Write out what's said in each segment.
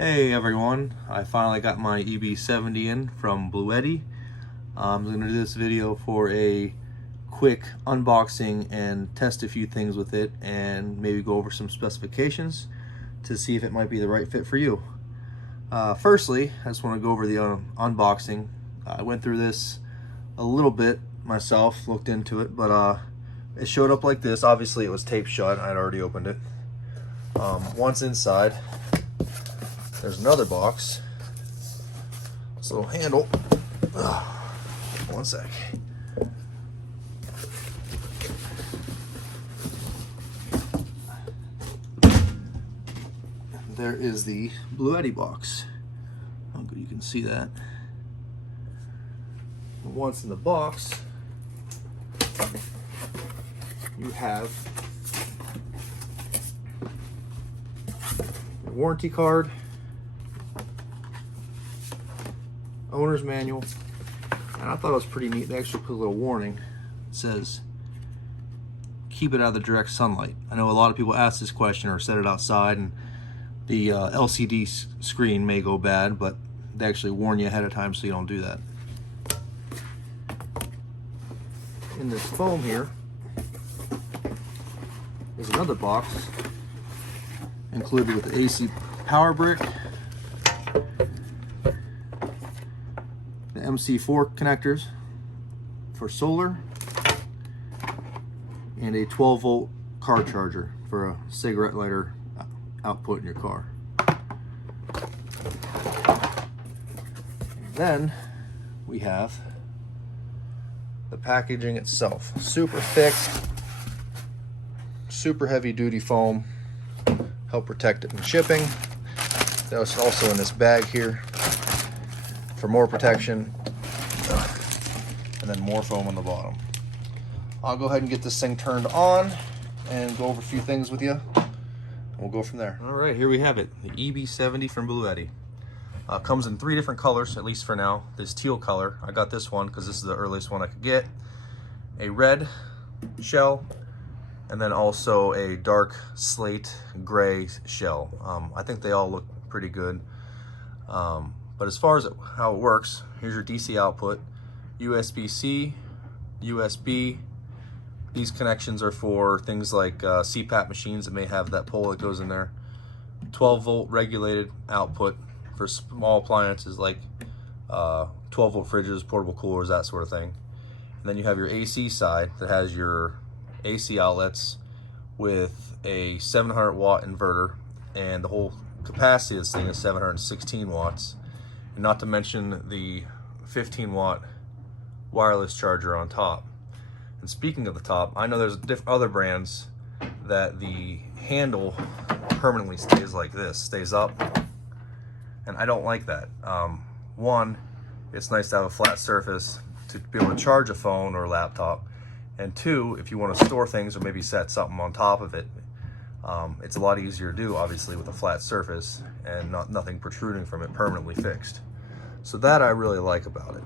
Hey everyone, I finally got my EB70 in from Bluetti. I'm going to do this video for a quick unboxing and test a few things with it and maybe go over some specifications to see if it might be the right fit for you. Firstly, I just want to go over the unboxing. I went through this a little bit myself, looked into it, but it showed up like this. Obviously it was taped shut, I'd already opened it. Once inside, there's another box. This little handle. One sec. There is the Bluetti box. How good you can see that. Once in the box, you have your warranty card, owner's manual, and I thought it was pretty neat. They actually put a little warning. It says, keep it out of the direct sunlight. I know a lot of people ask this question or set it outside and the LCD screen may go bad, but they actually warn you ahead of time so you don't do that. In this foam here is another box included with the AC power brick, the MC4 connectors for solar, and a 12-volt car charger for a cigarette lighter output in your car. And then we have the packaging itself. Super thick, super heavy duty foam, help protect it in shipping. That was also in this bag here for more protection, and then more foam on the bottom. I'll go ahead and get this thing turned on and go over a few things with you. We'll go from there. All right, here we have it, the EB70 from Bluetti. Comes in 3 different colors, at least for now. This teal color, I got this one because this is the earliest one I could get. A red shell, and then also a dark slate gray shell. I think they all look pretty good. But as far as how it works, here's your DC output, USB-C, USB. These connections are for things like CPAP machines that may have that pole that goes in there. 12-volt regulated output for small appliances like 12-volt fridges, portable coolers, that sort of thing. And then you have your AC side that has your AC outlets with a 700-watt inverter, and the whole capacity of this thing is 716 watts. And not to mention the 15-watt wireless charger on top. And speaking of the top, I know there's other brands that the handle permanently stays like this, stays up, and I don't like that. One, it's nice to have a flat surface to be able to charge a phone or a laptop, and 2, if you want to store things or maybe set something on top of it, it's a lot easier to do, obviously, with a flat surface and nothing protruding from it, permanently fixed. So that I really like about it.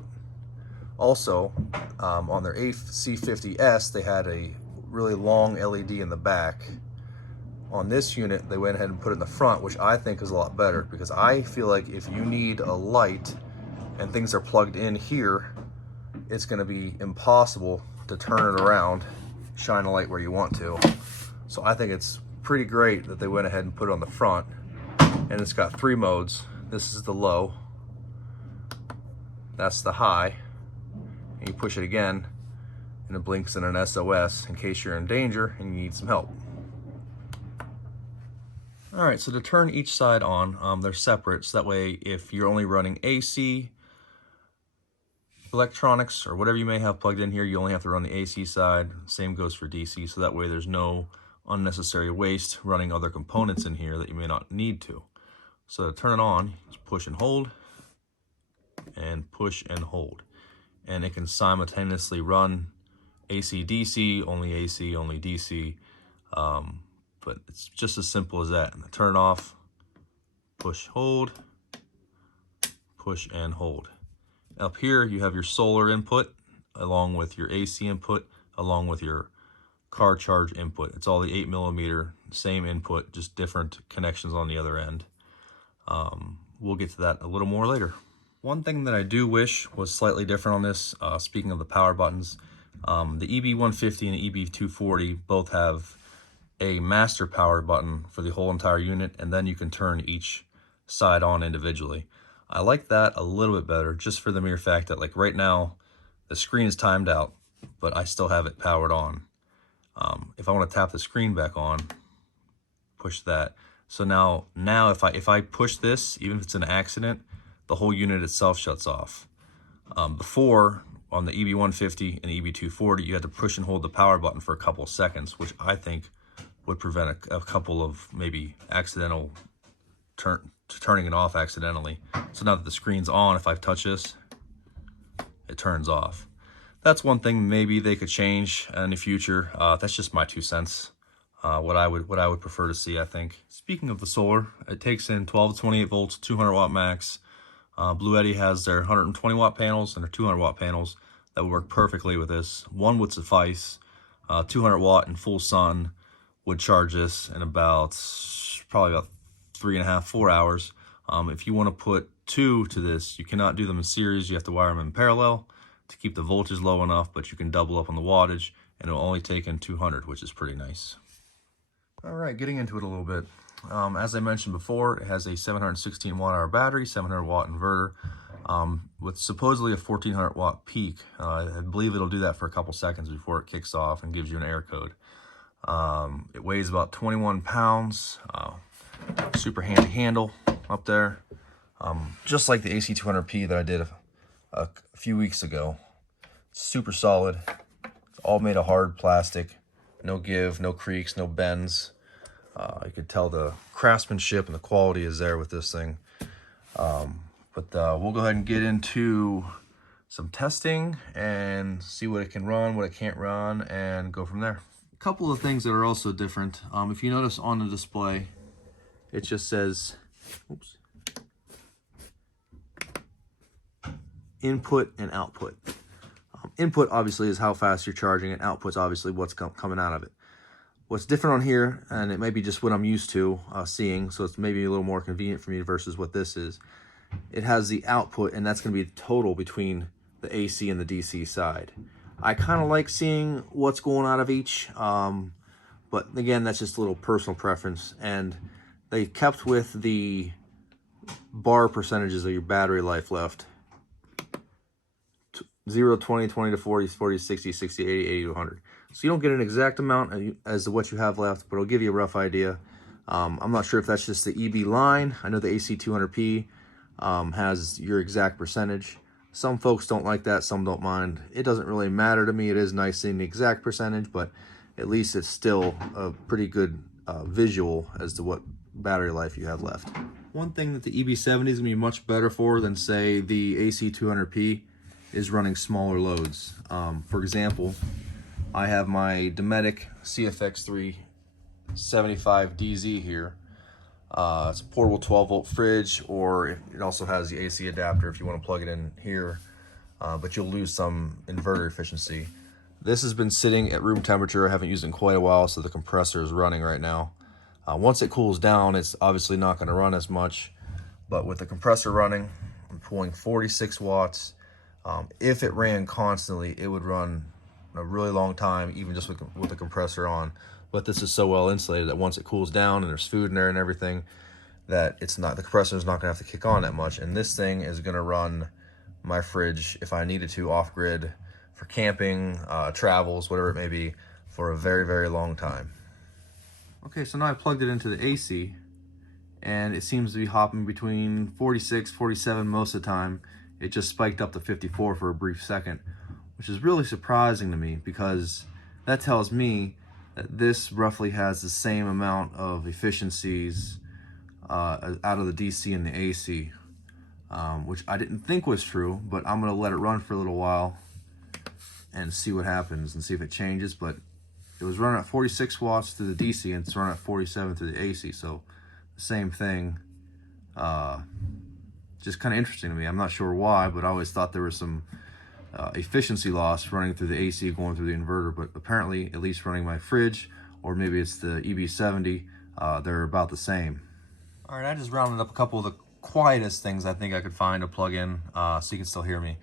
Also, on their AC50S, they had a really long LED in the back. On this unit, they went ahead and put it in the front, which I think is a lot better, because I feel like if you need a light and things are plugged in here, it's going to be impossible to turn it around, shine a light where you want to. So I think it's pretty great that they went ahead and put it on the front. And it's got 3 modes. This is the low. That's the high. And you push it again, and it blinks in an SOS in case you're in danger and you need some help. All right, so to turn each side on, they're separate, so that way if you're only running AC, electronics, or whatever you may have plugged in here, you only have to run the AC side. Same goes for DC, so that way there's no unnecessary waste running other components in here that you may not need to. So to turn it on, just push and hold, and push and hold. And it can simultaneously run AC, DC, only AC, only DC. But it's just as simple as that. And turn it off, push, hold, push and hold. Up here, you have your solar input along with your AC input, along with your car charge input. It's all the 8mm, same input, just different connections on the other end. We'll get to that a little more later. One thing that I do wish was slightly different on this, speaking of the power buttons, the EB150 and the EB240 both have a master power button for the whole entire unit, and then you can turn each side on individually. I like that a little bit better, just for the mere fact that, like, right now the screen is timed out, but I still have it powered on. If I want to tap the screen back on, push that. So now if I push this, even if it's an accident, the whole unit itself shuts off. Before, on the EB150 and EB240, you had to push and hold the power button for a couple of seconds, which I think would prevent a couple of maybe accidental turning it off accidentally. So now that the screen's on, if I touch this, it turns off. That's one thing maybe they could change in the future. That's just my 2 cents. What I would prefer to see, I think. Speaking of the solar, it takes in 12 to 28 volts, 200 watt max. Bluetti has their 120 watt panels and their 200 watt panels that would work perfectly with this. One would suffice. 200 watt in full sun would charge this in probably about 3.5 to 4 hours. If you want to put 2 to this, you cannot do them in series. You have to wire them in parallel to keep the voltage low enough, but you can double up on the wattage, and it'll only take in 200, which is pretty nice. All right, getting into it a little bit. As I mentioned before, it has a 716 watt hour battery, 700 watt inverter, with supposedly a 1400 watt peak. I believe it'll do that for a couple seconds before it kicks off and gives you an error code. It weighs about 21 pounds, super handy handle up there. Just like the AC200P that I did a few weeks ago. Super solid. It's all made of hard plastic. No give, no creaks, no bends. You could tell the craftsmanship and the quality is there with this thing. But we'll go ahead and get into some testing and see what it can run, what it can't run, and go from there. A couple of things that are also different. If you notice on the display, it just says, oops, input and output. Input obviously is how fast you're charging it. Output's obviously what's coming out of it. What's different on here, and it may be just what I'm used to seeing, so it's maybe a little more convenient for me versus what this is. It has the output, and that's going to be the total between the AC and the DC side. I kind of like seeing what's going out of each, but again, that's just a little personal preference. And they kept with the bar percentages of your battery life left. 0 to 20, 20 to 40, 40 to 60, 60 to 80, 80 to 100. So you don't get an exact amount as to what you have left, but it'll give you a rough idea. I'm not sure if that's just the EB line. I know the AC200P has your exact percentage. Some folks don't like that, some don't mind. It doesn't really matter to me. It is nice seeing the exact percentage, but at least it's still a pretty good visual as to what battery life you have left. One thing that the EB70 is going to be much better for than, say, the AC200P is running smaller loads. For example, I have my Dometic CFX3 75DZ here. It's a portable 12-volt fridge, or it also has the AC adapter if you want to plug it in here, but you'll lose some inverter efficiency. This has been sitting at room temperature. I haven't used it in quite a while, so the compressor is running right now. Once it cools down, it's obviously not going to run as much, but with the compressor running, I'm pulling 46 watts. If it ran constantly, it would run a really long time, even just with the compressor on. But this is so well insulated that once it cools down and there's food in there and everything, that the compressor is not going to have to kick on that much. And this thing is going to run my fridge, if I needed to, off grid for camping, travels, whatever it may be, for a very, very long time. Okay, so now I plugged it into the AC, and it seems to be hopping between 46, 47 most of the time. It just spiked up to 54 for a brief second, which is really surprising to me, because that tells me that this roughly has the same amount of efficiencies out of the DC and the AC, which I didn't think was true, but I'm going to let it run for a little while and see what happens and see if it changes. But it was running at 46 watts to the DC, and it's running at 47 to the AC, so the same thing. Just kind of interesting to me. I'm not sure why, but I always thought there was some efficiency loss running through the AC going through the inverter, but apparently, at least running my fridge, or maybe it's the EB70, they're about the same. All right, I just rounded up a couple of the quietest things I think I could find to plug in so you can still hear me.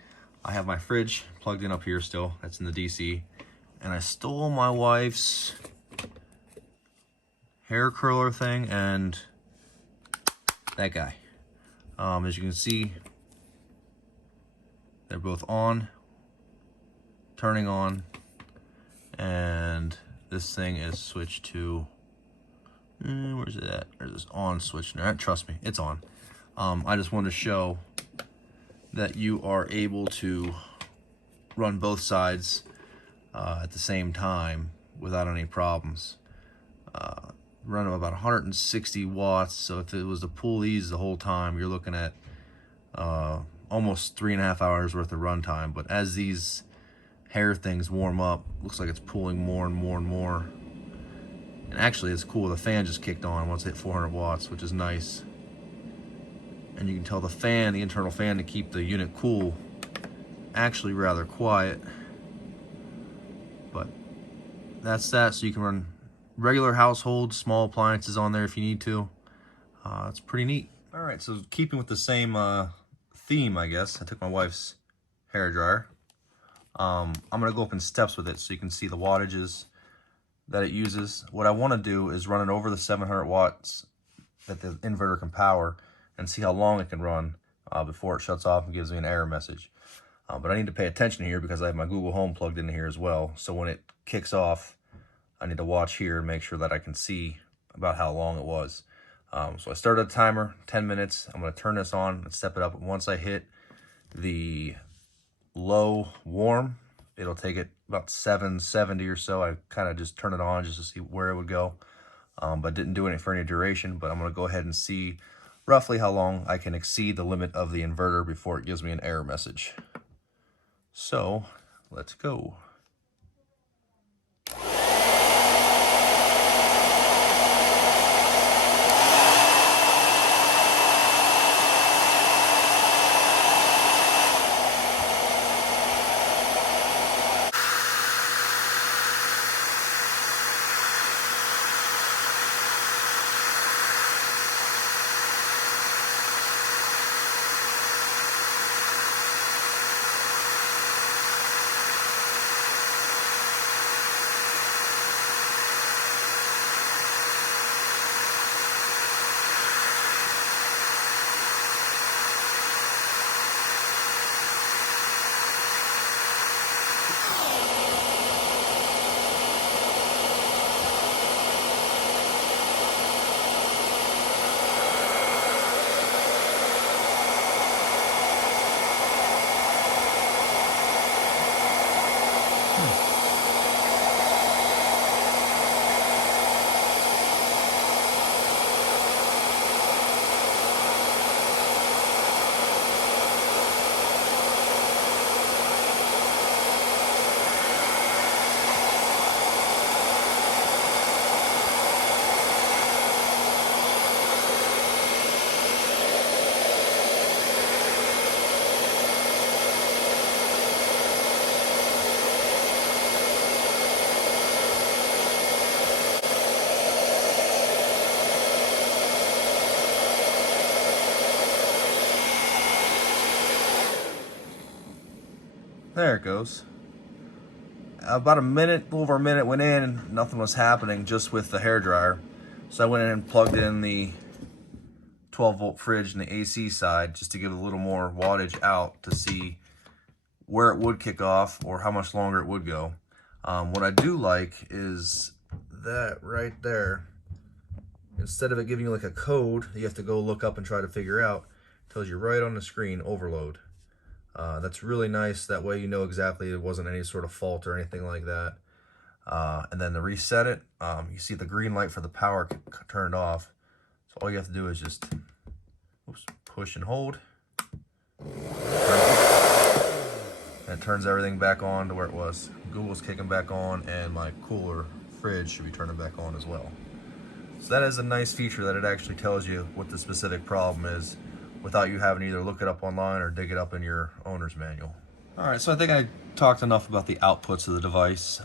I have my fridge plugged in up here still. That's in the DC. And I stole my wife's hair curler thing and that guy. As you can see, they're both on, turning on, and this thing is switched to, where's it at? There's this on switch there. Trust me, it's on. I just wanted to show that you are able to run both sides at the same time without any problems. Run about 160 watts, so if it was to pull these the whole time, you're looking at almost 3.5 hours worth of run time. But as these hair things warm up, looks like it's pulling more and more and more. And actually it's cool, the fan just kicked on once it hit 400 watts, which is nice. And you can tell the fan, the internal fan, to keep the unit cool, actually rather quiet. But that's that, so you can run regular household, small appliances on there if you need to. It's pretty neat. All right, so keeping with the same theme, I guess, I took my wife's hair dryer. I'm gonna go up in steps with it so you can see the wattages that it uses. What I wanna do is run it over the 700 watts that the inverter can power and see how long it can run before it shuts off and gives me an error message. But I need to pay attention here because I have my Google Home plugged in here as well. So when it kicks off, I need to watch here and make sure that I can see about how long it was. So I started a timer, 10 minutes. I'm gonna turn this on and step it up. Once I hit the low warm, it'll take it about 770 or so. I kind of just turn it on just to see where it would go, but didn't do it for any duration. But I'm gonna go ahead and see roughly how long I can exceed the limit of the inverter before it gives me an error message. So let's go. There it goes. About a minute, over a minute went in, and nothing was happening just with the hairdryer. So I went in and plugged in the 12-volt fridge in the AC side just to give it a little more wattage out to see where it would kick off or how much longer it would go. What I do like is that right there. Instead of it giving you like a code that you have to go look up and try to figure out, it tells you right on the screen, overload. That's really nice. That way you know exactly it wasn't any sort of fault or anything like that. And then to reset it, you see the green light for the power turned off. So all you have to do is just push and hold. And it turns everything back on to where it was. Google's kicking back on, and my cooler fridge should be turning back on as well. So that is a nice feature that it actually tells you what the specific problem is without you having to either look it up online or dig it up in your owner's manual. All right, so I think I talked enough about the outputs of the device.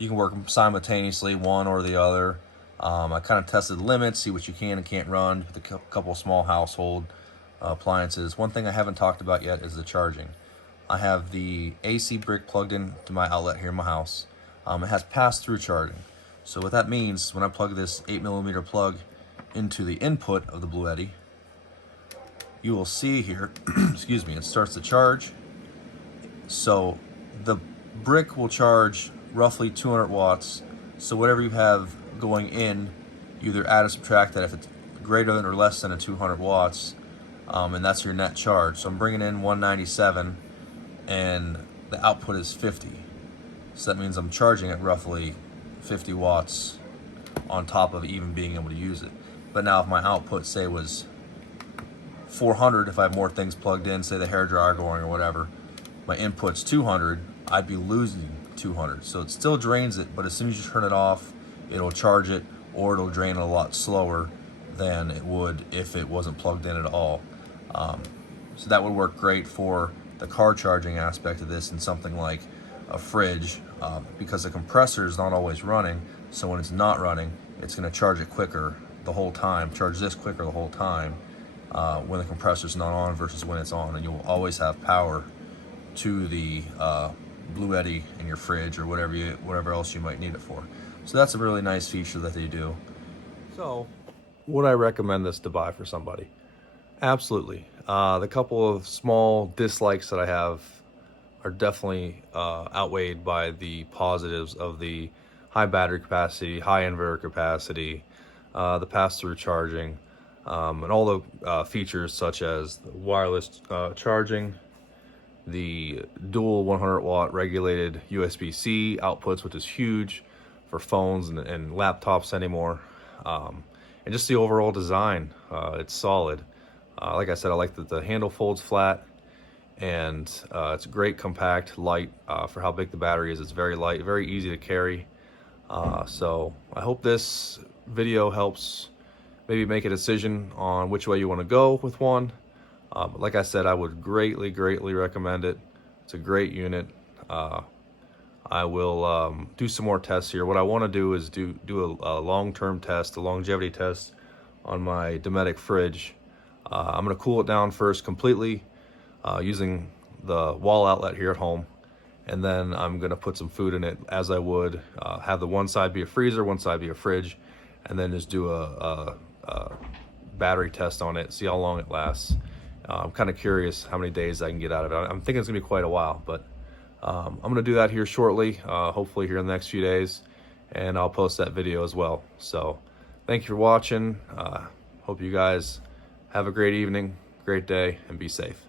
You can work simultaneously, one or the other. I kind of tested the limits, see what you can and can't run with a couple small household appliances. One thing I haven't talked about yet is the charging. I have the AC brick plugged into my outlet here in my house. It has pass-through charging. So what that means, when I plug this 8mm plug into the input of the Bluetti, you will see here, excuse me, it starts to charge. So the brick will charge roughly 200 watts. So whatever you have going in, you either add or subtract that if it's greater than or less than a 200 watts, and that's your net charge. So I'm bringing in 197 and the output is 50. So that means I'm charging at roughly 50 watts on top of even being able to use it. But now if my output, say, was 400, if I have more things plugged in, say the hairdryer going or whatever, my input's 200, I'd be losing 200. So it still drains it, but as soon as you turn it off, it'll charge it, or it'll drain it a lot slower than it would if it wasn't plugged in at all. So that would work great for the car charging aspect of this, and something like a fridge, because the compressor is not always running. So when it's not running, it's going to charge it quicker the whole time, charge this quicker the whole time when the compressor's not on versus when it's on, and you'll always have power to the Bluetti in your fridge or whatever else you might need it for. So that's a really nice feature that they do. So would I recommend this to buy for somebody? Absolutely. The couple of small dislikes that I have are definitely outweighed by the positives of the high battery capacity, high inverter capacity, the pass-through charging, and all the features such as the wireless charging, the dual 100 watt regulated USB-C outputs, which is huge for phones and laptops anymore, and just the overall design. It's solid. Like I said, I like that the handle folds flat, and it's great, compact, light for how big the battery is. It's very light, very easy to carry. So I hope this video helps maybe make a decision on which way you want to go with one. But like I said, I would greatly recommend it. It's a great unit. I will do some more tests here. What I want to do is do a long-term test, a longevity test on my Dometic fridge. I'm going to cool it down first completely using the wall outlet here at home, and then I'm going to put some food in it as I would have the one side be a freezer, one side be a fridge, and then just do a battery test on it, see how long it lasts. I'm kind of curious how many days I can get out of it. I'm thinking it's going to be quite a while, but I'm going to do that here shortly, hopefully here in the next few days, and I'll post that video as well. So thank you for watching. Hope you guys have a great evening, great day, and be safe.